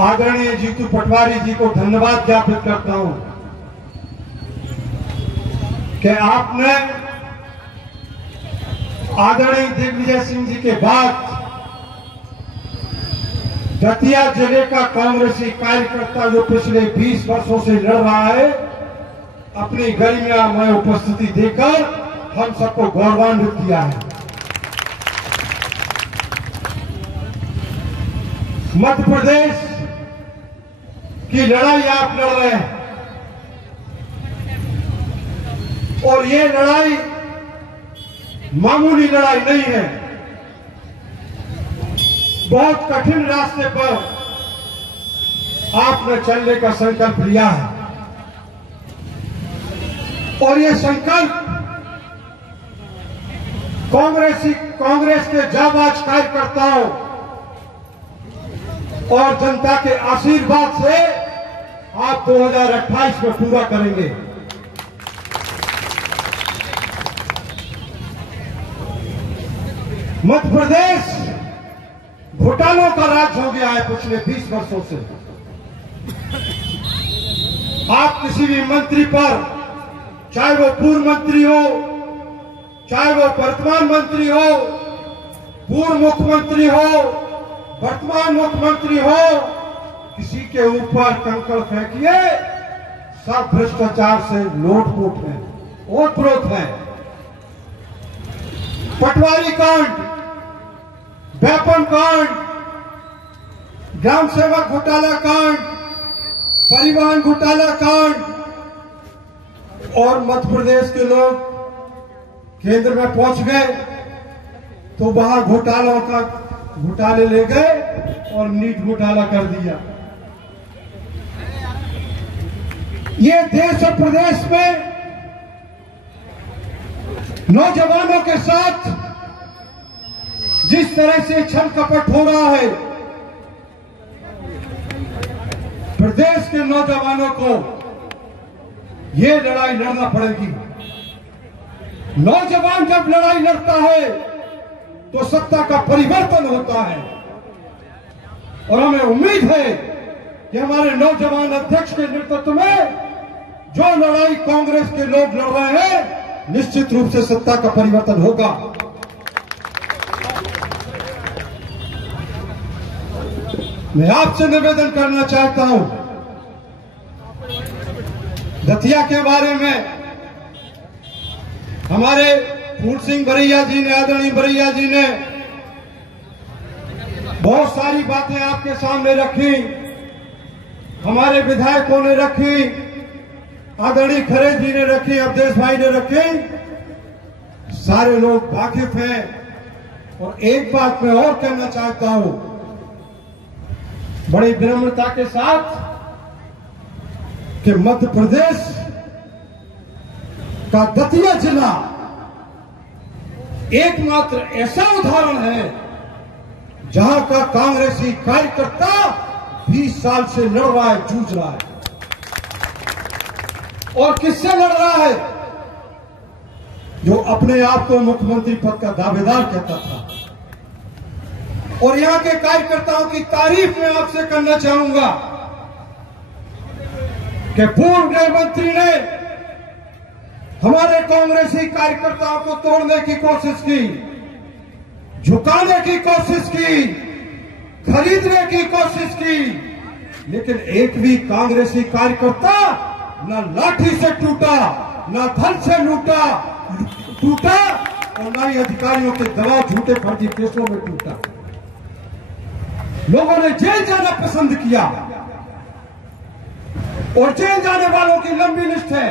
आदरणीय जीतू पटवारी जी को धन्यवाद ज्ञापित करता हूं कि आपने आदरणीय दिग्विजय सिंह जी के बाद दतिया जिले का कांग्रेसी कार्यकर्ता जो पिछले 20 वर्षों से लड़ रहा है, अपनी गरिमामय उपस्थिति देकर हम सबको गौरवान्वित किया है। मध्य प्रदेश की लड़ाई आप लड़ रहे हैं और ये लड़ाई मामूली लड़ाई नहीं है। बहुत कठिन रास्ते पर आपने चलने का संकल्प लिया है और ये संकल्प कांग्रेस के जाबाज कार्यकर्ताओं और जनता के आशीर्वाद से आप 2028 में पूरा करेंगे। मध्य प्रदेश घोटालों का राज्य हो गया है पिछले 20 वर्षों से। आप किसी भी मंत्री पर, चाहे वो पूर्व मंत्री हो, चाहे वो वर्तमान मंत्री हो, पूर्व मुख्यमंत्री हो, वर्तमान मुख्यमंत्री हो, किसी के ऊपर कंकड़ फेंकिए, सब भ्रष्टाचार से लोटपोट है, ओतप्रोत है। पटवारी कांड, व्यापम कांड, ग्राम सेवक घोटाला कांड, परिवहन घोटाला कांड, और मध्य प्रदेश के लोग केंद्र में पहुंच गए तो वहां घोटाले ले गए और नीट घोटाला कर दिया। ये देश और प्रदेश में नौजवानों के साथ जिस तरह से छल कपट हो रहा है, प्रदेश के नौजवानों को ये लड़ाई लड़ना पड़ेगी। नौजवान जब लड़ाई लड़ता है तो सत्ता का परिवर्तन होता है और हमें उम्मीद है कि हमारे नौजवान अध्यक्ष के नेतृत्व में जो लड़ाई कांग्रेस के लोग लड़ रहे हैं, निश्चित रूप से सत्ता का परिवर्तन होगा। मैं आपसे निवेदन करना चाहता हूं, दतिया के बारे में हमारे फूल सिंह बरैया जी ने, आदरणीय बरैया जी ने बहुत सारी बातें आपके सामने रखी, हमारे विधायकों ने रखी, आदरणीय खरे जी ने रखी, अवधेश भाई ने रखी। सारे लोग वाकिफ हैं और एक बात मैं और कहना चाहता हूं बड़ी विनम्रता के साथ कि मध्य प्रदेश का दतिया जिला एकमात्र ऐसा उदाहरण है जहां का कांग्रेसी कार्यकर्ता 20 साल से लड़ रहा है, जूझ रहा है। और किससे लड़ रहा है? जो अपने आप को मुख्यमंत्री पद का दावेदार कहता था। और यहां के कार्यकर्ताओं की तारीफ मैं आपसे करना चाहूंगा कि पूर्व गृह मंत्री ने हमारे कांग्रेसी कार्यकर्ताओं को तोड़ने की कोशिश की, झुकाने की कोशिश की, खरीदने की कोशिश की, लेकिन एक भी कांग्रेसी कार्यकर्ता न लाठी से टूटा, न धन से टूटा और न ही अधिकारियों के दबाव, झूठे फर्जी केसों में टूटा। लोगों ने जेल जाना पसंद किया और जेल जाने वालों की लंबी लिस्ट है,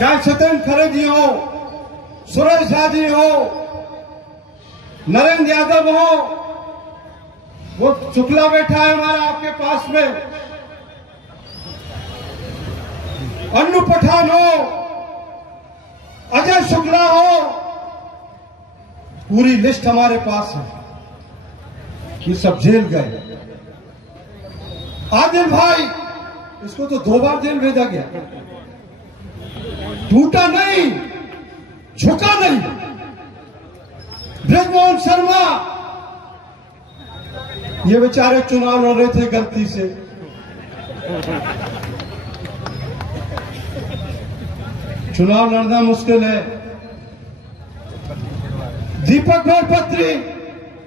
चाहे सत्येंद्र खरे जी हो, सुरेश झा जी हो, नरेंद्र यादव हो, वो शुक्ला बैठा है हमारा आपके पास में, अन्नू पठान हो, अजय शुक्ला हो, पूरी लिस्ट हमारे पास है। ये सब जेल गए। आदिल भाई, इसको तो 2 बार जेल भेजा गया, टूटा नहीं, झुका नहीं। ब्रजमोहन शर्मा ये बेचारे चुनाव लड़ रहे थे गलती से, चुनाव लड़ना मुश्किल है। दीपक बोरपत्री,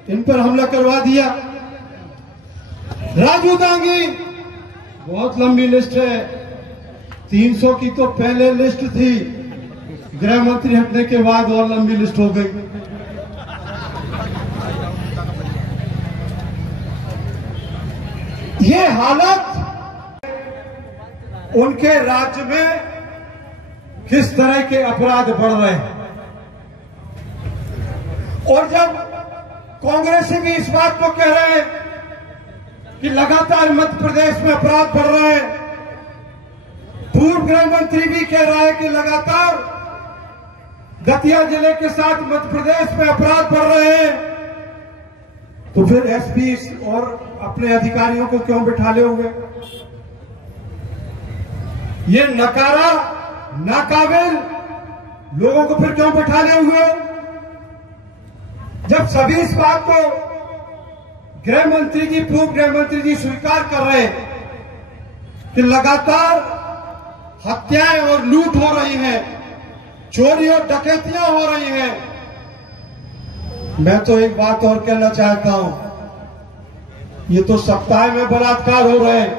इन पर हमला करवा दिया। राजू दांगी, बहुत लंबी लिस्ट है, 300 की तो पहले लिस्ट थी, गृह मंत्री हटने के बाद और लंबी लिस्ट हो गई। ये हालत उनके राज्य में किस तरह के अपराध बढ़ रहे हैं, और जब कांग्रेसी भी इस बात को कह रहे हैं कि लगातार मध्य प्रदेश में अपराध बढ़ रहे हैं, पूर्व गृह मंत्री भी कह रहा है कि लगातार दतिया जिले के साथ मध्य प्रदेश में अपराध बढ़ रहे हैं, तो फिर एसपी और अपने अधिकारियों को क्यों बिठा ले होंगे? ये नकारा नाकाबिल लोगों को फिर क्यों बिठा ले हुए? जब सभी इस बात को गृह मंत्री जी, पूर्व गृह मंत्री जी स्वीकार कर रहे कि लगातार हत्याएं और लूट हो रही हैं, चोरी और डकैतियां हो रही हैं, मैं तो एक बात और कहना चाहता हूं, ये तो सप्ताह में बलात्कार हो रहे हैं।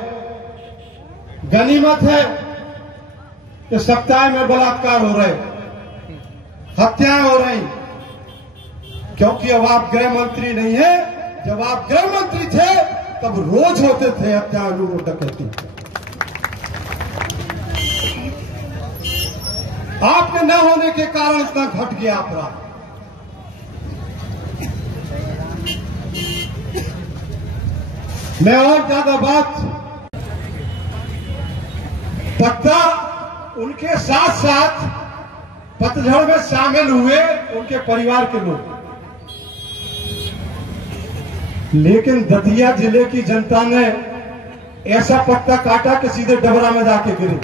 गनीमत है कि सप्ताह में बलात्कार हो रहे, हत्याएं हो रही, क्योंकि अब आप गृह मंत्री नहीं है। जब आप गृह मंत्री थे तब रोज होते थे हत्या, लूट और डकैती। आपके न होने के कारण इतना घट गया अपराध। मैं और ज्यादा बात, पत्ता उनके साथ साथ पतझड़ में शामिल हुए उनके परिवार के लोग, लेकिन दतिया जिले की जनता ने ऐसा पत्ता काटा कि सीधे डबरा में जाके गिरे।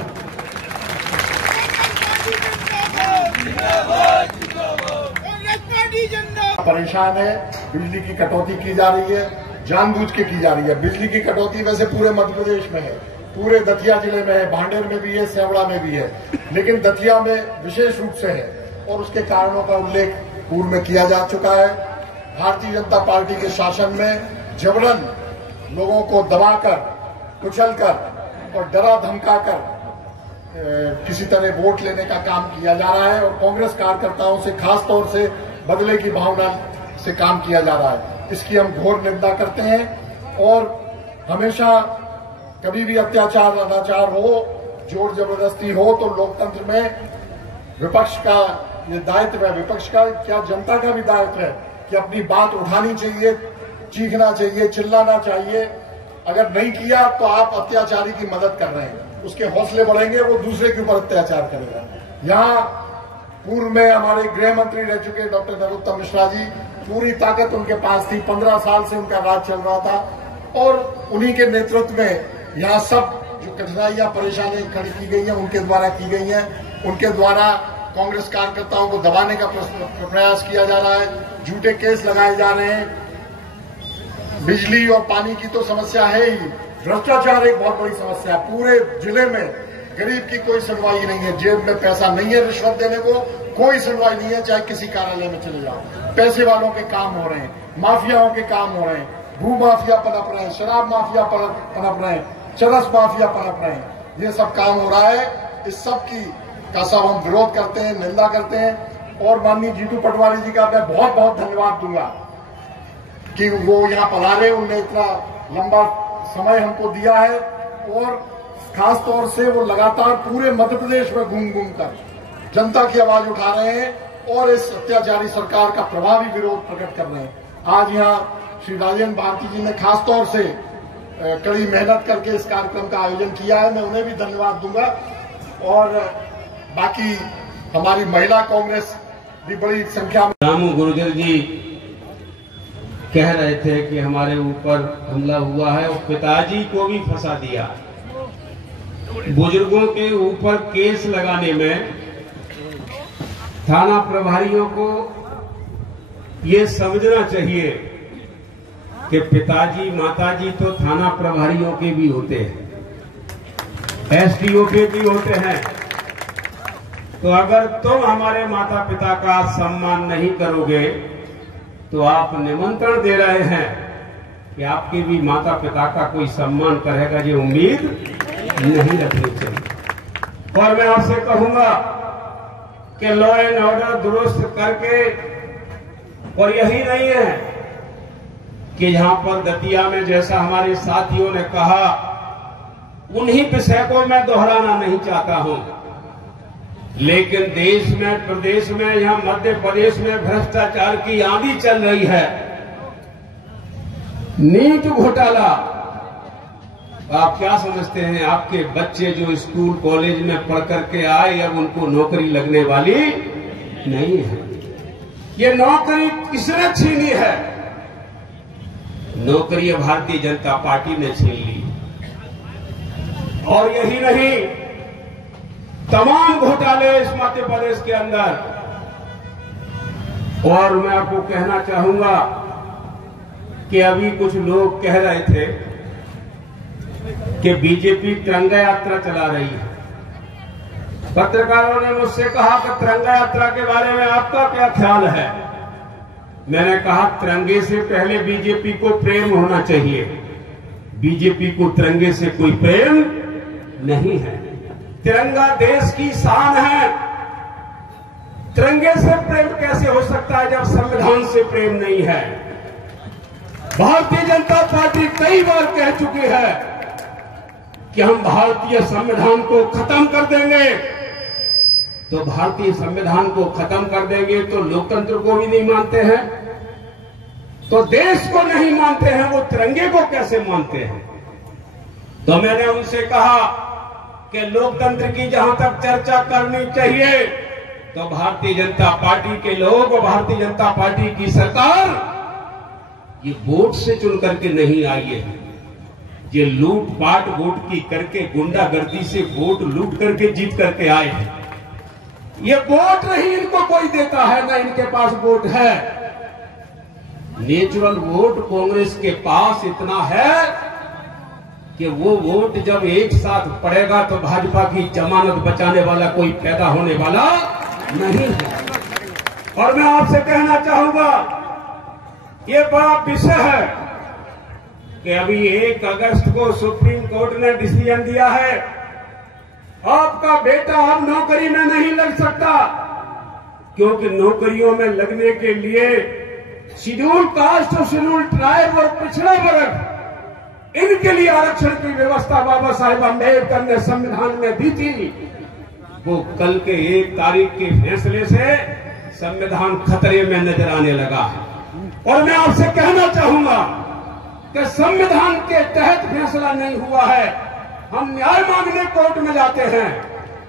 परेशान है, बिजली की कटौती की जा रही है, जानबूझ के की जा रही है। बिजली की कटौती वैसे पूरे मध्य प्रदेश में है, पूरे दतिया जिले में है, भांडेर में भी है, सेवड़ा में भी है, लेकिन दतिया में विशेष रूप से है, और उसके कारणों का उल्लेख पूर्व में किया जा चुका है। भारतीय जनता पार्टी के शासन में जबरन लोगों को दबाकर, कुचलकर और डरा धमकाकर किसी तरह वोट लेने का काम किया जा रहा है, और कांग्रेस कार्यकर्ताओं से खास तौर से बदले की भावना से काम किया जा रहा है। इसकी हम घोर निंदा करते हैं, और हमेशा कभी भी अत्याचार अनाचार हो, जोर जबरदस्ती हो, तो लोकतंत्र में विपक्ष का ये दायित्व है, विपक्ष का क्या जनता का भी दायित्व है कि अपनी बात उठानी चाहिए, चीखना चाहिए, चिल्लाना चाहिए। अगर नहीं किया तो आप अत्याचारी की मदद कर रहे हैं, उसके हौसले बढ़ेंगे, वो दूसरे के ऊपर अत्याचार करेगा। यहाँ पूर्व में हमारे गृह मंत्री रह चुके डॉक्टर नरोत्तम मिश्रा जी, पूरी ताकत उनके पास थी, 15 साल से उनका राज चल रहा था, और उन्हीं के नेतृत्व में यहाँ सब जो कठिनाइयां परेशानियां खड़ी की गई हैं उनके द्वारा की गई हैं। उनके द्वारा कांग्रेस कार्यकर्ताओं को दबाने का प्रयास किया जा रहा है, झूठे केस लगाए जा रहे हैं। बिजली और पानी की तो समस्या है ही, भ्रष्टाचार एक बहुत बड़ी समस्या है। पूरे जिले में गरीब की कोई सुनवाई नहीं है, जेब में पैसा नहीं है रिश्वत देने को, कोई सुनवाई नहीं है, चाहे किसी कार्यालय में चले जाओ। पैसे वालों के काम हो रहे हैं, माफियाओं के काम हो रहे हैं, भू माफिया पनप रहे हैं, शराब माफिया पनप रहे हैं, चरस माफिया पनप रहे हैं, ये सब काम हो रहा है। इस सब का सब हम विरोध करते हैं, निंदा करते हैं, और माननीय जीतू पटवारी जी का मैं बहुत बहुत धन्यवाद दूंगा कि वो यहाँ पधारे, उनने इतना लंबा समय हमको दिया है, और खास तौर से वो लगातार पूरे मध्य प्रदेश में घूम घूम कर जनता की आवाज उठा रहे हैं, और इस अत्याचारी सरकार का प्रभावी विरोध प्रकट कर रहे हैं। आज यहाँ श्री राजेंद्र भारती जी ने खास तौर से कड़ी मेहनत करके इस कार्यक्रम का आयोजन किया है, मैं उन्हें भी धन्यवाद दूंगा। और बाकी हमारी महिला कांग्रेस भी बड़ी संख्या में। रामू गुर्जर जी कह रहे थे कि हमारे ऊपर हमला हुआ है और पिताजी को भी फंसा दिया। बुजुर्गों के ऊपर केस लगाने में थाना प्रभारियों को ये समझना चाहिए कि पिताजी माताजी तो थाना प्रभारियों के भी होते हैं, एसडीओ के भी होते हैं। तो अगर तुम हमारे माता पिता का सम्मान नहीं करोगे तो आप निमंत्रण दे रहे हैं कि आपके भी माता पिता का कोई सम्मान करेगा, ये उम्मीद नहीं रखनी चाहिए। और मैं आपसे कहूंगा कि लॉ एंड ऑर्डर दुरुस्त करके, और यही नहीं है कि यहां पर दतिया में जैसा हमारे साथियों ने कहा, उन्हीं विषय को मैं दोहराना नहीं चाहता हूं, लेकिन देश में, प्रदेश में, यहां मध्य प्रदेश में भ्रष्टाचार की आंधी चल रही है। नीट घोटाला, आप क्या समझते हैं आपके बच्चे जो स्कूल कॉलेज में पढ़ करके आए अब उनको नौकरी लगने वाली नहीं है? ये नौकरी किसने छीनी है? नौकरी भारतीय जनता पार्टी ने छीन ली। और यही नहीं, तमाम घोटाले इस मध्य प्रदेश के अंदर। और मैं आपको कहना चाहूंगा कि अभी कुछ लोग कह रहे थे कि बीजेपी तिरंगा यात्रा चला रही है। पत्रकारों ने मुझसे कहा कि तिरंगा यात्रा के बारे में आपका क्या ख्याल है? मैंने कहा तिरंगे से पहले बीजेपी को प्रेम होना चाहिए। बीजेपी को तिरंगे से कोई प्रेम नहीं है। तिरंगा देश की शान है। तिरंगे से प्रेम कैसे हो सकता है जब संविधान से प्रेम नहीं है? भारतीय जनता पार्टी कई बार कह चुकी है कि हम भारतीय संविधान को खत्म कर देंगे। तो भारतीय संविधान को खत्म कर देंगे तो लोकतंत्र को भी नहीं मानते हैं, तो देश को नहीं मानते हैं, वो तिरंगे को कैसे मानते हैं? तो मैंने उनसे कहा कि लोकतंत्र की जहां तक चर्चा करनी चाहिए तो भारतीय जनता पार्टी के लोग और भारतीय जनता पार्टी की सरकार ये वोट से चुन करके नहीं आई है। ये लूटपाट वोट की करके, गुंडागर्दी से वोट लूट करके जीत करके आए हैं। ये वोट नहीं इनको कोई देता है, ना इनके पास वोट है। नेचुरल वोट कांग्रेस के पास इतना है कि वो वोट जब एक साथ पड़ेगा तो भाजपा की जमानत बचाने वाला कोई पैदा होने वाला नहीं है। और मैं आपसे कहना चाहूंगा, ये बड़ा विषय है कि अभी 1 अगस्त को सुप्रीम कोर्ट ने डिसीजन दिया है, आपका बेटा अब नौकरी में नहीं लग सकता, क्योंकि नौकरियों में लगने के लिए शेड्यूल कास्ट और शेड्यूल ट्राइब और पिछड़ा वर्ग, इनके लिए आरक्षण की व्यवस्था बाबा साहेब अम्बेडकर ने संविधान में दी थी। वो कल के 1 तारीख के फैसले से संविधान खतरे में नजर आने लगा है। और मैं आपसे कहना चाहूंगा कि संविधान के तहत फैसला नहीं हुआ है। हम न्याय मांगने कोर्ट में जाते हैं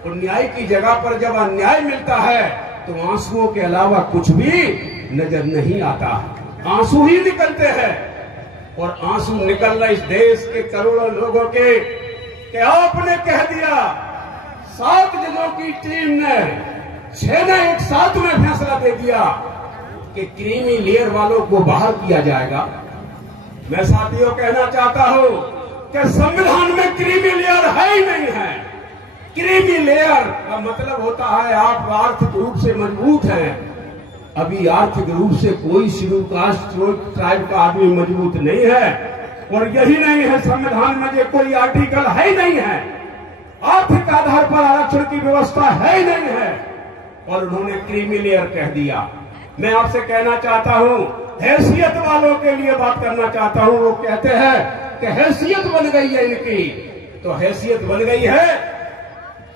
और न्याय की जगह पर जब अन्याय मिलता है तो आंसुओं के अलावा कुछ भी नजर नहीं आता, आंसू ही निकलते हैं। और आंसू निकलना इस देश के करोड़ों लोगों के कि आपने कह दिया, 7 जजों की टीम ने 6 ने एक साथ में फैसला दे दिया कि क्रीमी लेयर वालों को बाहर किया जाएगा। मैं साथियों कहना चाहता हूं कि संविधान में क्रीमी लेयर है ही नहीं है। क्रीमी लेयर का मतलब होता है आप आर्थिक रूप से मजबूत हैं। अभी आर्थिक रूप से कोई शेड्यूल कास्ट ट्राइब का आदमी मजबूत नहीं है। और यही नहीं है, संविधान में जो कोई आर्टिकल है ही नहीं है, आर्थिक आधार पर आरक्षण की व्यवस्था है ही नहीं है, और उन्होंने क्रीमी लेयर कह दिया। मैं आपसे कहना चाहता हूं, हैसियत वालों के लिए बात करना चाहता हूं। वो कहते हैं कि हैसियत बन गई है इनकी, तो हैसियत बन गई है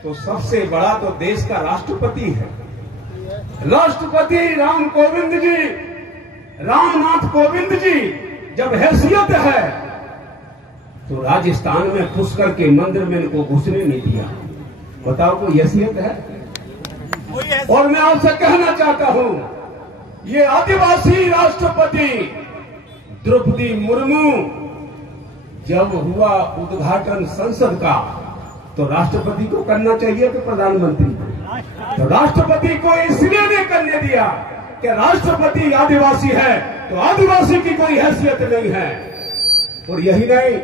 तो सबसे बड़ा तो देश का राष्ट्रपति है। राष्ट्रपति रामनाथ कोविंद जी जब हैसियत है तो राजस्थान में पुष्कर के मंदिर में इनको घुसने नहीं दिया। बताओ कोई हैसियत है? और मैं आपसे कहना चाहता हूं, ये आदिवासी राष्ट्रपति द्रौपदी मुर्मू जब हुआ उद्घाटन संसद का तो राष्ट्रपति को करना चाहिए कि प्रधानमंत्री को? तो राष्ट्रपति को इसलिए नहीं करने दिया कि राष्ट्रपति आदिवासी है, तो आदिवासी की कोई हैसियत नहीं है। और यही नहीं,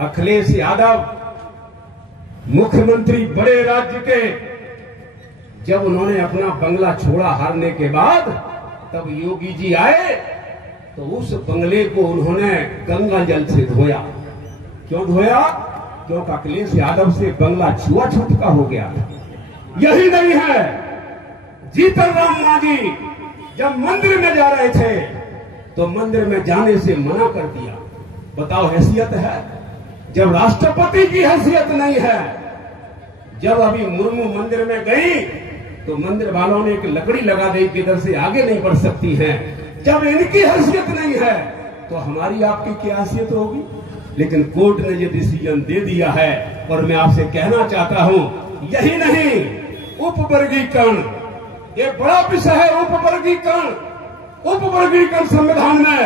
अखिलेश यादव मुख्यमंत्री बड़े राज्य के, जब उन्होंने अपना बंगला छोड़ा हारने के बाद, तब योगी जी आए तो उस बंगले को उन्होंने गंगा जल से धोया। क्यों धोया? क्योंकि अखिलेश यादव से बंगला छुआछूत का हो गया। यही नहीं है, जीतन राम मांझी जब मंदिर में जा रहे थे तो मंदिर में जाने से मना कर दिया। बताओ, हैसियत है? जब राष्ट्रपति की हैसियत नहीं है, जब अभी मुर्मू मंदिर में गई तो मंदिर वालों ने एक लकड़ी लगा दी कि इधर से आगे नहीं बढ़ सकती हैं। जब इनकी हैसियत नहीं है तो हमारी आपकी क्या हैसियत होगी? लेकिन कोर्ट ने ये डिसीजन दे दिया है। और मैं आपसे कहना चाहता हूं, यही नहीं, उपवर्गीकरण ये बड़ा विषय है। उपवर्गीकरण संविधान में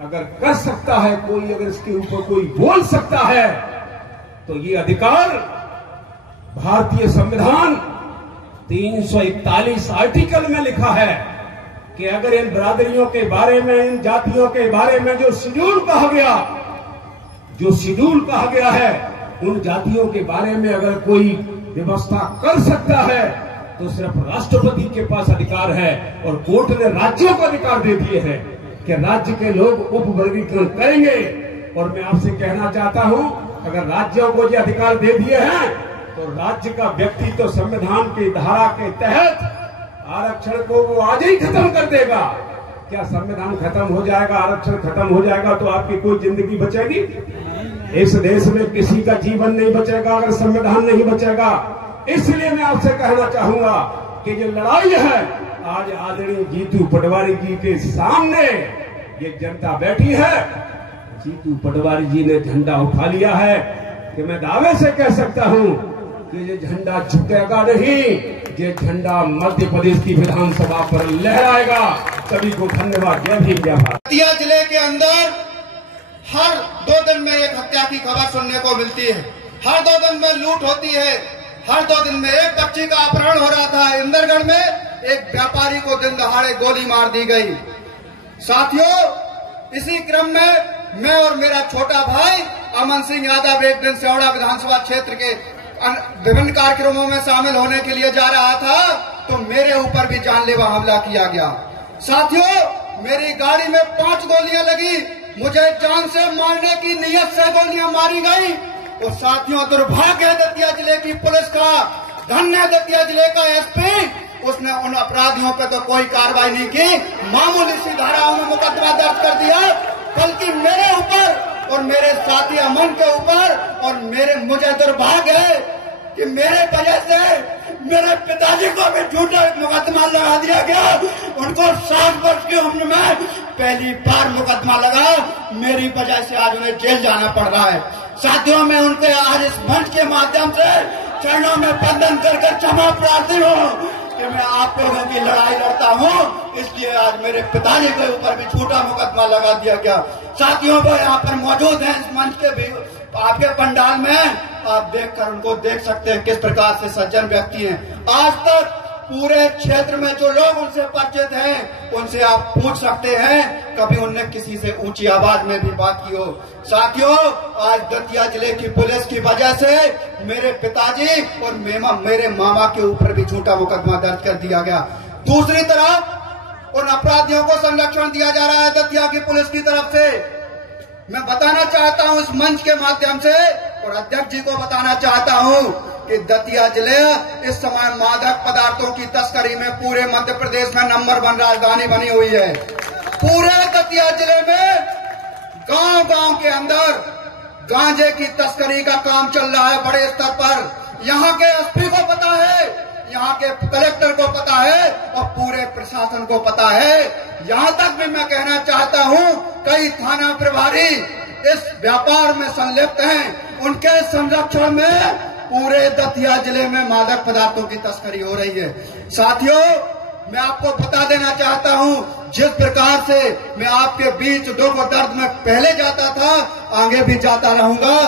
अगर कर सकता है कोई, अगर इसके ऊपर कोई बोल सकता है, तो ये अधिकार भारतीय संविधान 341 आर्टिकल में लिखा है कि अगर इन बिरादरियों के बारे में, इन जातियों के बारे में जो शेड्यूल कहा गया है, उन जातियों के बारे में अगर कोई व्यवस्था कर सकता है तो सिर्फ राष्ट्रपति के पास अधिकार है। और कोर्ट ने राज्यों को अधिकार दे दिए हैं कि राज्य के लोग उपवर्गीकरण करेंगे। और मैं आपसे कहना चाहता हूं, अगर राज्यों को ये अधिकार दे दिए हैं तो राज्य का व्यक्ति तो संविधान की धारा के तहत आरक्षण को वो आज ही खत्म कर देगा। क्या संविधान खत्म हो जाएगा, आरक्षण खत्म हो जाएगा तो आपकी कोई जिंदगी बचेगी? इस देश में किसी का जीवन नहीं बचेगा अगर संविधान नहीं बचेगा। इसलिए मैं आपसे कहना चाहूंगा कि ये लड़ाई है, आज आदरणीय जीतू पटवारी जी के सामने ये जनता बैठी है। जीतू पटवारी जी ने झंडा उठा लिया है कि मैं दावे से कह सकता हूं कि ये झंडा झुकेगा नहीं, ये झंडा मध्य प्रदेश की विधानसभा पर लहराएगा। सभी को धन्यवाद। जय भीम, जय भारत। दतिया जिले के अंदर हर 2 दिन में एक हत्या की खबर सुनने को मिलती है। हर 2 दिन में लूट होती है। हर 2 दिन में एक बच्ची का अपहरण हो रहा था। इंदरगढ़ में एक व्यापारी को दिन दहाड़े गोली मार दी गई। साथियों, इसी क्रम में मैं और मेरा छोटा भाई अमन सिंह यादव एक दिन सेवड़ा विधानसभा क्षेत्र के विभिन्न कार्यक्रमों में शामिल होने के लिए जा रहा था तो मेरे ऊपर भी जानलेवा हमला किया गया। साथियों, मेरी गाड़ी में 5 गोलियां लगी। मुझे जान से मारने की नीयत से गोलियां मारी गई। और साथियों, दुर्भाग्य है दतिया जिले की पुलिस का, धन्य है दतिया जिले का एसपी, उसने उन अपराधियों पे तो कोई कार्रवाई नहीं की, मामूली सी धाराओं में मुकदमा दर्ज कर दिया। बल्कि मेरे ऊपर और मेरे साथी अमन के ऊपर और मुझे दुर्भाग्य है कि मेरे वजह से मेरे पिताजी को भी झूठा मुकदमा लगा दिया गया। उनको 60 वर्ष की उम्र में पहली बार मुकदमा लगा। मेरी वजह से आज उन्हें जेल जाना पड़ रहा है। साथियों, मैं उनके आज इस मंच के माध्यम से चरणों में वंदन कर क्षमा प्रार्थी हूँ कि मैं आप लोगों की लड़ाई लड़ता हूँ, इसलिए आज मेरे पिताजी के ऊपर भी झूठा मुकदमा लगा दिया गया। साथियों, वो यहाँ पर मौजूद हैं इस मंच के भी, आपके पंडाल में आप देखकर उनको देख सकते हैं किस प्रकार से सज्जन व्यक्ति हैं। आज तक पूरे क्षेत्र में जो लोग उनसे परिचित हैं उनसे आप पूछ सकते हैं कभी उनने किसी से ऊंची आवाज में भी बात की हो। साथियों, आज दतिया जिले की पुलिस की वजह से मेरे पिताजी और मेरे मामा के ऊपर भी झूठा मुकदमा दर्ज कर दिया गया। दूसरी तरफ उन अपराधियों को संरक्षण दिया जा रहा है दतिया की पुलिस की तरफ से। मैं बताना चाहता हूं इस मंच के माध्यम से और अध्यक्ष जी को बताना चाहता हूं कि दतिया जिले इस समय मादक पदार्थों की तस्करी में पूरे मध्य प्रदेश में नंबर 1 राजधानी बनी हुई है। पूरे दतिया जिले में गांव-गांव के अंदर गांजे की तस्करी का काम चल रहा है बड़े स्तर पर। यहाँ के एसपी को पता है, यहाँ के कलेक्टर को पता है और पूरे प्रशासन को पता है। यहाँ तक भी मैं कहना चाहता हूँ कई थाना प्रभारी इस व्यापार में संलिप्त हैं। उनके संरक्षण में पूरे दतिया जिले में मादक पदार्थों की तस्करी हो रही है। साथियों, मैं आपको बता देना चाहता हूं जिस प्रकार से मैं आपके बीच दुख और दर्द में पहले जाता था, आगे भी जाता रहूंगा।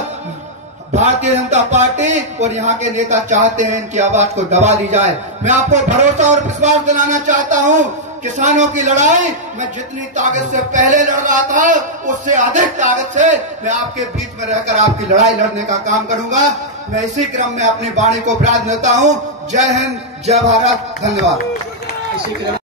भारतीय जनता पार्टी और यहाँ के नेता चाहते हैं इनकी आवाज को दबा दी जाए। मैं आपको भरोसा और विश्वास दिलाना चाहता हूं किसानों की लड़ाई मैं जितनी ताकत से पहले लड़ रहा था उससे अधिक ताकत से मैं आपके बीच में रहकर आपकी लड़ाई लड़ने का काम करूंगा। मैं इसी क्रम में अपनी वाणी को विराम देता हूं। जय हिंद, जय भारत, धन्यवाद।